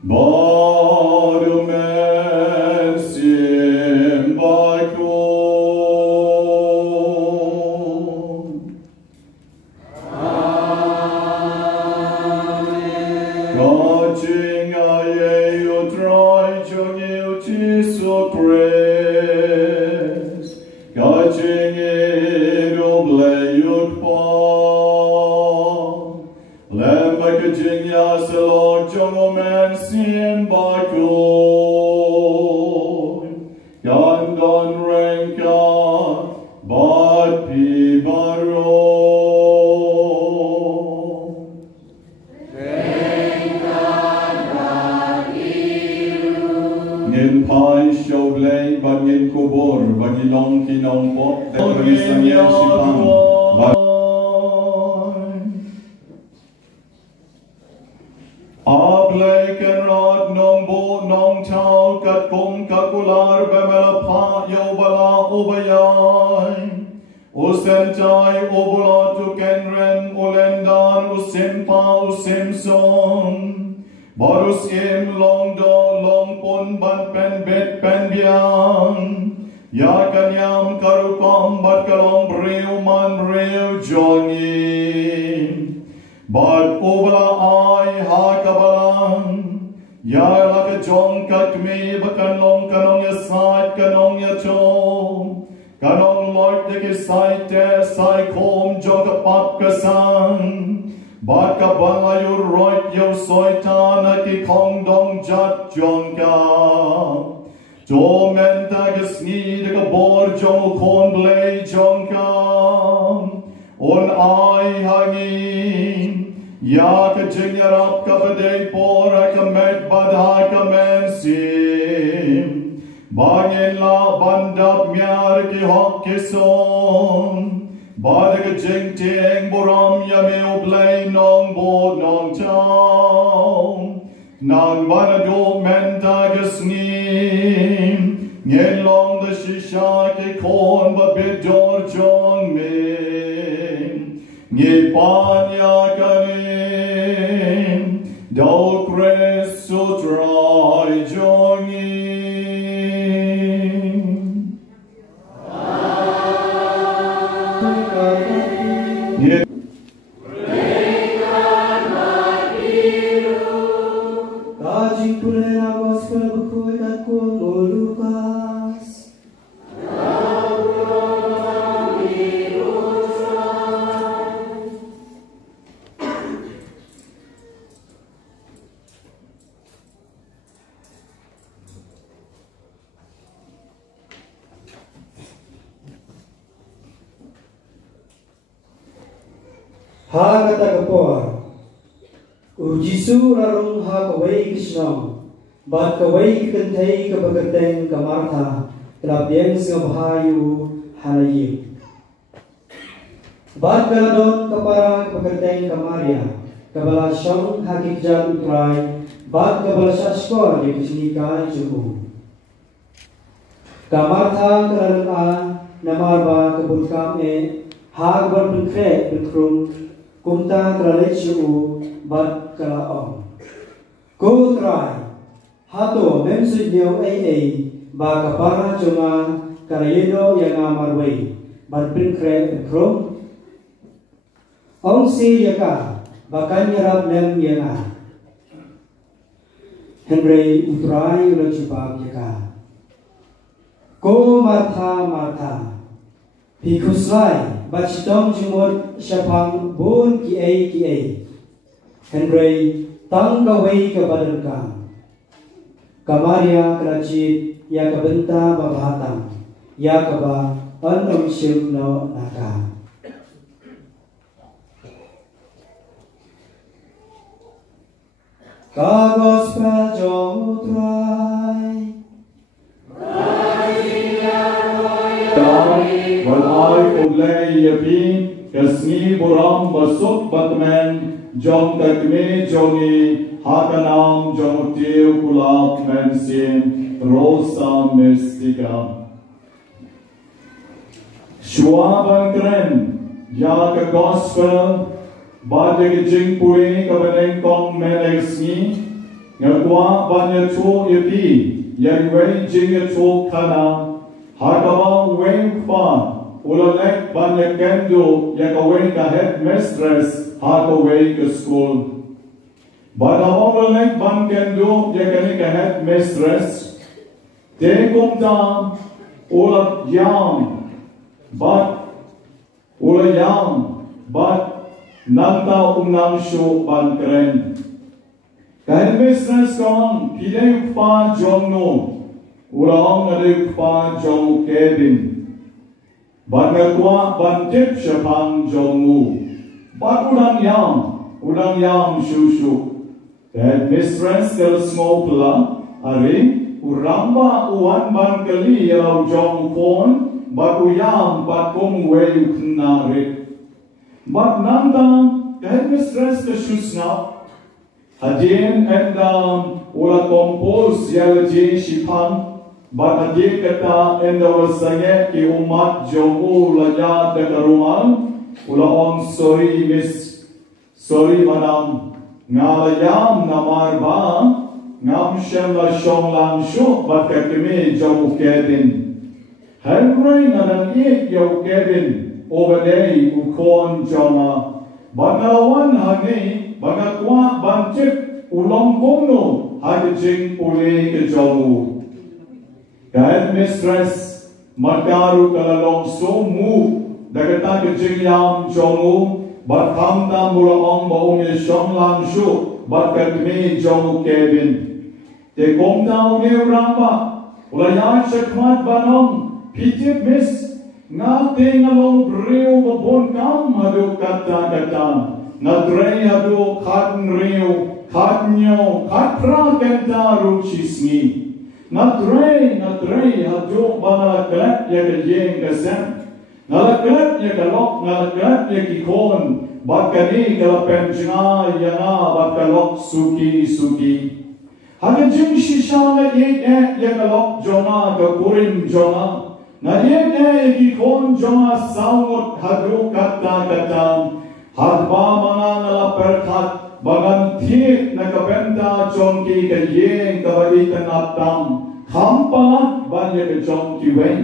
Barumen simbakun. Kajing aye utrai jongi utiso praise. Kajing iruble yutpa. Lembak kajing yaselok jongomen simbakun. Gandon rengka bat pi baro. Pai show blay bagin kubur bagi long kinong pop dan berisan yang sipang. Ablay kan rod nong bo nong tau kat kong kakular bemelapa yaw bala ubayay. Usentai ubula tu kenren ulendan usimpa usimson. Barus im long do long pon ban pen bet pen biang. Ya kanyam karukom bat kalong breu man breu jongi. Bat ubala ay ha kabalang. Ya laka jong katmi bakan long kanong ya sait kanong ya chong. Kanong lord deki sait te sai kom jong kapap kasang. Bat ka bangayur roit yaw soitan at ikong dong jat jong ka. Jo men tagas ni de ka bor jong kon blay jong ka. On ay hangin. Ya ka jinyarap ka baday por ka med badha ka men sim. Bangin la bandap myar ki hok kison. Badak jing ting buram yami ublay nong bo nong chong. Nang banado mentagas nim. Ngen long the shisha ke kon ba bidor jong min. Nge panya kanim. Dau kres sutrai jongi. Ha kata kapor, ujisu rarung ha kawai kisnong, bat kawai kentei kabagateng kamartha, telapien singabhayu halayu. Bat galadon kapara kabagateng kamaria, kabala syong hakikjan utrai, bat kabala saskor di kisnika juhu. Kamartha kalarang namarba kabut kame, ha kabar benkret benkrum, kumta kralechu bat kalaong. Ko try hato memsudyo ay ba kapara chunga karayeno yang amarway bat pinkre krom. Ong si yaka bakan yarap nem yana. Henry utray ulachubab yaka. Ko martha martha Pikuslay bachitong jumot syapang bun ki ay Henry tang kaway kabadangkang Kamaria kerajit ya kabenta babhatang ya kaba anong syum no naka Kagospel jong utray Walay ublay yapi Sngi Burom Burom batmen jong takme jongi hakanam jong tiu kulap mensin Rosa Mystica Shua kren ya ka gospel ba de jing pui ka beneng kong meleg sngi ngakwa banya cho yati yang wei jing cho kana hakaba wei fa ulalek banya kendo yang wei ka headmistress hako wei ka school but ulalek ban kendo yang ka headmistress te komta ulat yang but nanta unang sho ban kren headmistress kong pidei pa jong no ulang ade pa jong Kevin but ngakwa ban tip shapang jong mu but ulang yang shu headmistress kel small pula are uramba uan ban kali yaw jong phone but uyam but kong wei khna re but nanta headmistress the shusna Hadien and ula compose yala je shipan but hadien kata and ula sange ki umat jomu ula ya dekarumal ula on sorry miss sorry madam ngalayam namar ba ngam shem la shong lang shu but kakime jomu Kevin Henry ngadan ik yo Kevin over day ukon joma but ngalawan hani Bangakwa bancik ulang kono hadi jing pule ke jomu. Headmistress makaru kalalong so mu dagata ke jing yam jomu but hamda mulaong baong ye shong lang shu but katme jomu Kevin. Te komta uni uramba ulayan shakmat banong pitip miss nga te ngalong breu babon kam hadu kata Nadrei hadu khatn riu, khatnyo, khatra kenta ruchisni. Nadrei hadu banalaklat ya kajeng kasem. Nalaklat ya kalok, nalaklat ya kikon. Bakani kalapen jna yana bakalok suki. Hagajing shisha na yek ya kalok jona kapurim jona. Na yek ya kikon jona saungot hadu kata. Hadba mga nalaperkat bagan thiet na kabenta chongki kayeng kabalitan atang kampalat banya ke chongki wen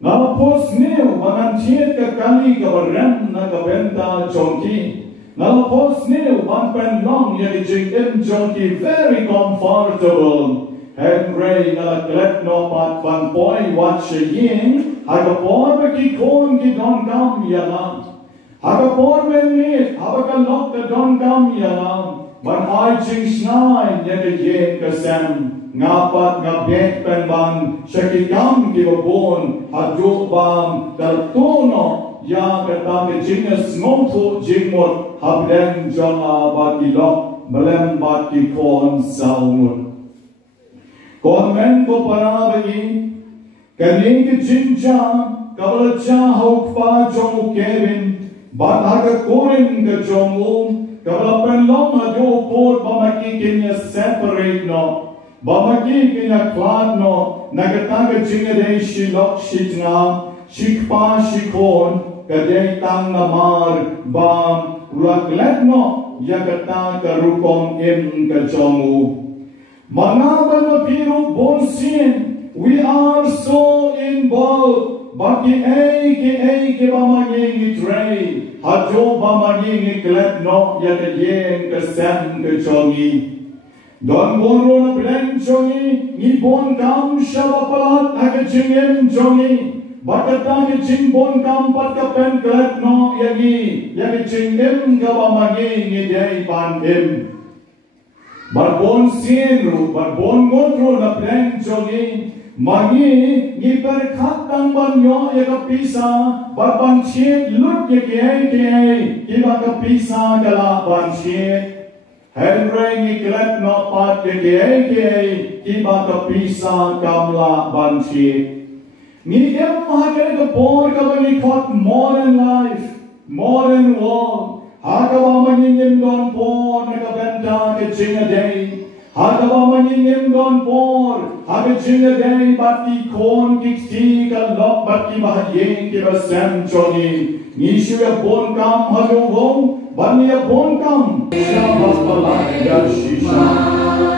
nalapos niyo bagan thiet kakali kabarem na kabenta chongki nalapos niyo banpen long yagi jingim chongki very comfortable Henry nalaklet no pat panpoy watch ying hagapor makikon ki don kam yana Hagapor menit, habakalok ka don kam yalam, ban ay jing snai nyeke yen kasem, ngapat ngabek penban, syakikam kibabon, haduk bang, daltono, ya katame jinges ngompo jingmut, habden jona bakilok, melembat kikon saumut. Konmen ko parabagi, kaning ke jinja, kabalaja haukpa jomu Kevin, But hagakurin ka jomum, kabalapan long hadu por bamaki kinya separate no, bamaki kinya clan no, nagataga jingade shilok shitna, shikpa shikon, kadeng tang namar bam, ulaklet no, yakata karukong im ka jomu. Manaban mapiru bonsin, we are so involved. Baki ke bamaging itray, hadyo bamaging iklet no yakayeng kasem ke chongi. Don bonro na pleng chongi, ni bon kam shabapalat hakachingem chongi. Bakata ke ching bon kam pat kapen klet no yakachingem ka bamaging iday pandim. Barbon sinru, barbon kontro na pleng chongi. Magi ni perkatang banyo ya kapisa barban chiet lut ya kiai kiba kapisa kala ban chiet Henry ni klet no pat ya kiai kiba kapisa kamla ban chiet ni em hagere ka por ka bani khot modern life modern world hagaba maningem don por na ka benta ke chinga day hagaba maningem don por Habe jinga day bati kon kikti ka lok bati bahayeng ki basem choni nishu ya bon kam hadu hong bani ya bon kam shabbat balai ya shisha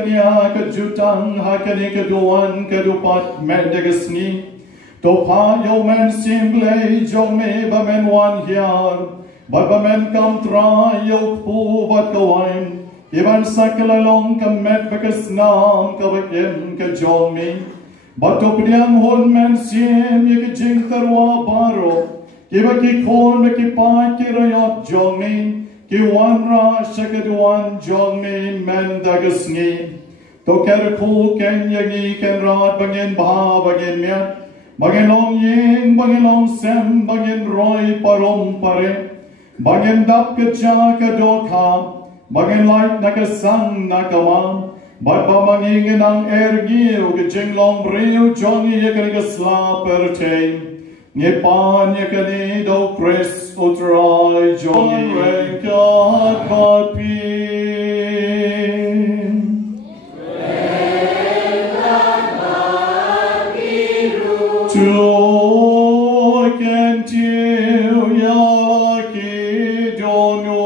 kanya kejutang hakani keduan kedupat mendegesni topa yo men simple jong me ba men wan hiar ba men kam tra yo pu bat kawain iban sakalalong kamet bekesnam kabakem ke jong me bato priang hon men sim ye ke jing tarwa baro kiba ki kon me ki pa ki rayot jong me ki wan ra shakaduan jong me men dagesni to ker ku ken yagi ken rat bangin ba bangin miat bangin long ying bangin long sem bangin roy parom pare bangin dap ke ja ke do kha bangin light nakasang nakama bat ba manging nang ergiu ke jing long briu jong ye ke sla per te Nye pan ye kani do Chris utrai jong rekat patpin. Tu ken tiu yalaki dono.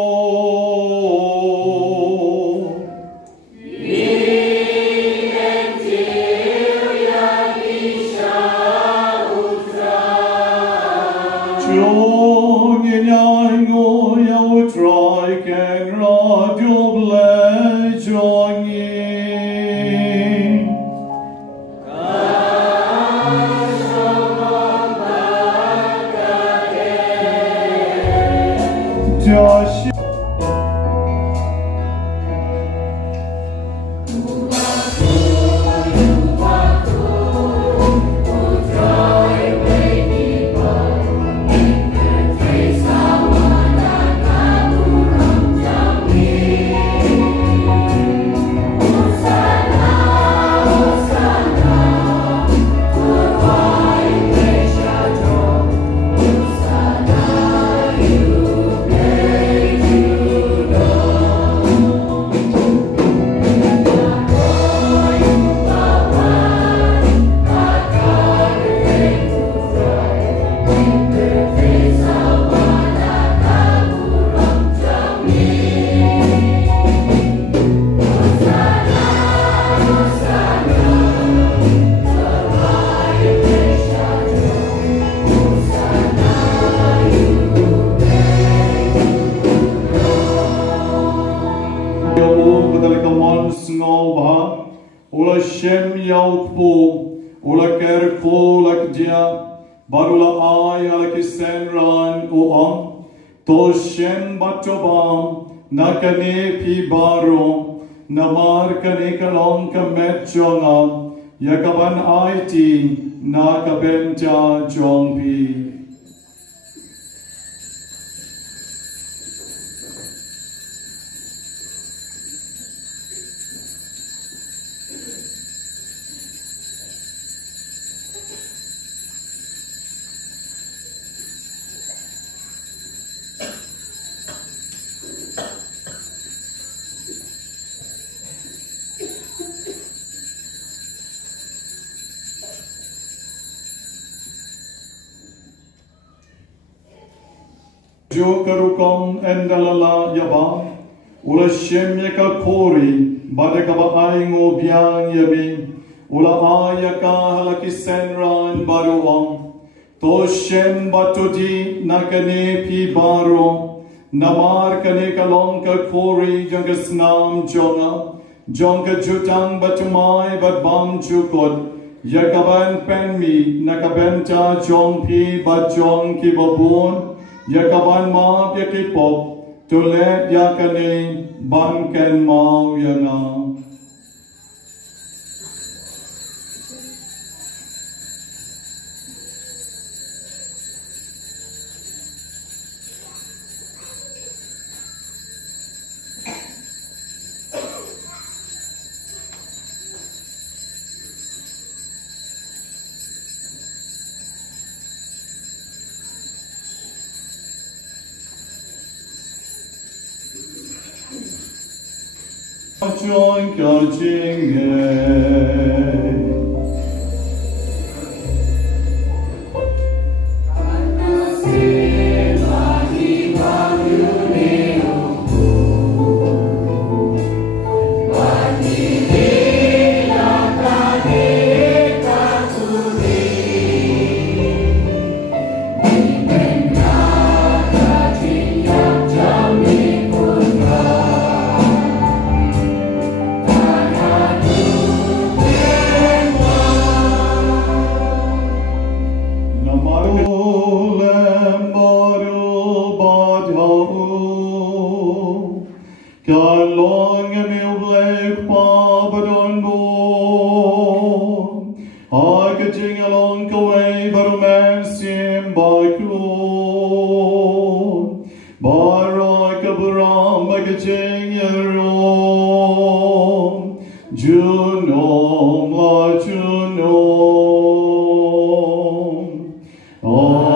Nakane pi baro, namar kane kalong kamet jonga, yakaban aiti, nakabenta jong pi. Jo karukong endalala yaba, ula shem yaka kori, badaka ba ay ngo biang yabi, ula ayaka halaki senran baruang, to shem batudi nakane pi baro, namar kane kalong ka kori jangka snam jonga, jongka jutang batumay badbam jukot, yakaban penmi nakabenta jong pi bajong kibabun, Yakaban ma yakipop, tulet yakane banken mau yana. Join jing What Badon Bo. I could jing along away, but a man seem by Klo. By Raka Buram, like a jing Yerom. Junom la Junom. Amen.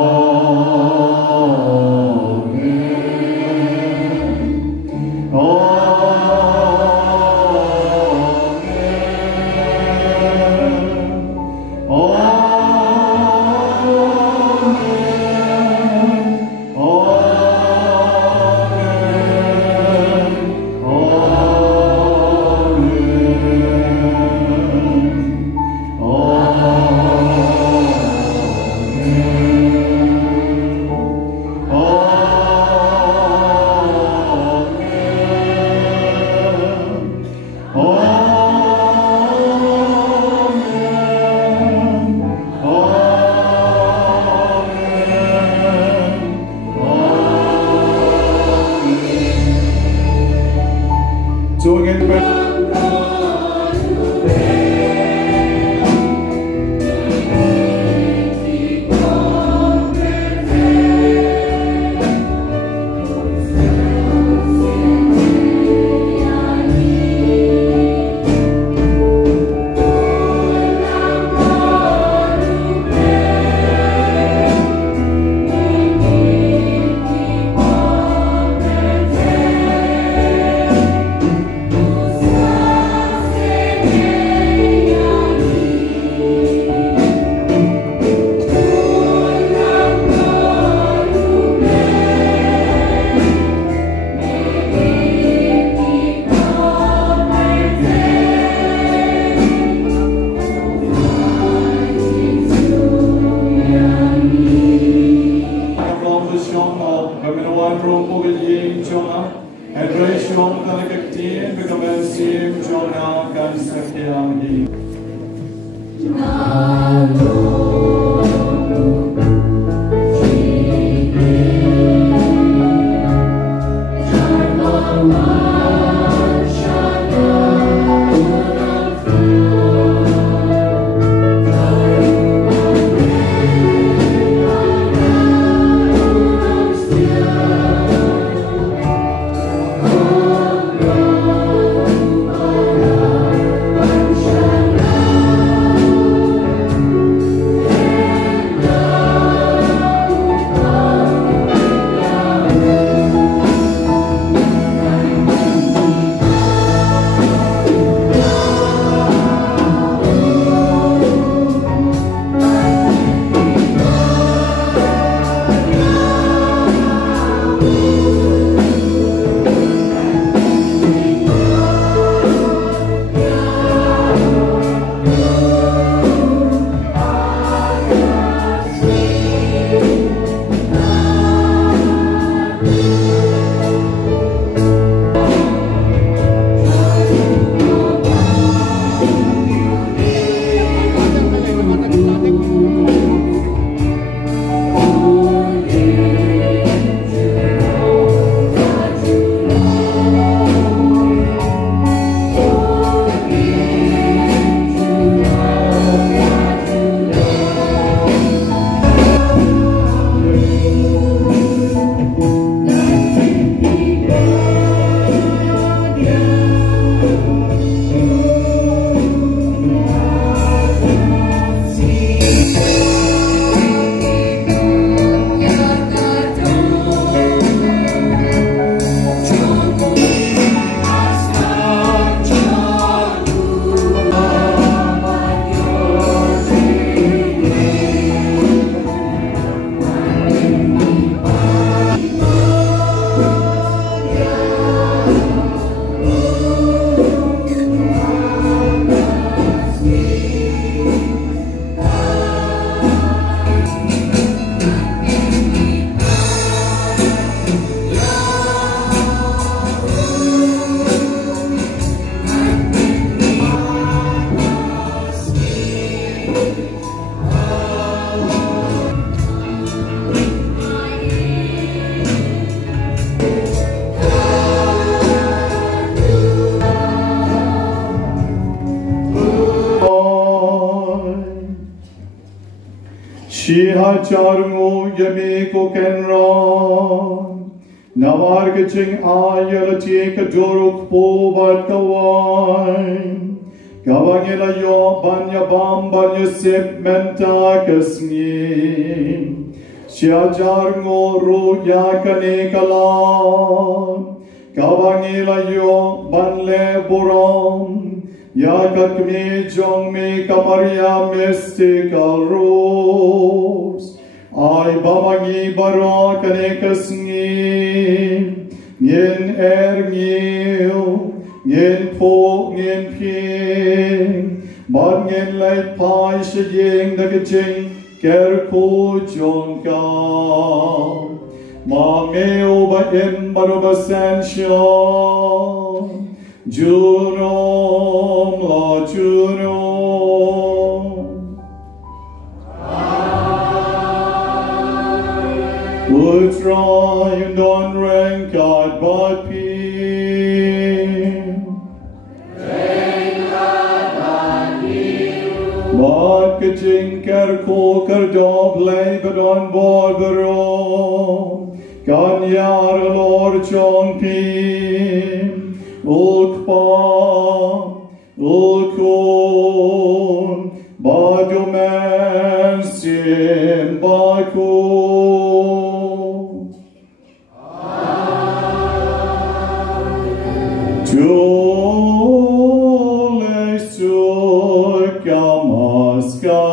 So again, Shiha charngu yami ko kenran. Navar ke ching ayala tie ka joruk po bat kawai. Kawangela yo banya bamba sip menta kasni. Shia charngu ru ya kane kalan. Kawangela yo banle burom. Yakak me jong me Maria Mystica rose. Ay bamangi barak nekasni. Ngin ngil, ngin po, ngin ping. Bad ngin lay pai shiying da kaching ker ko jong ka. Ma me oba im baroba sansyon. Jurom la jurom. Utrai and on rank at but pin. But kaching ker ko ker dob lay but on borbero. Kanyar lor chong pin. Ulkpa, ulkun, badumen sim baku. Tule surka maska.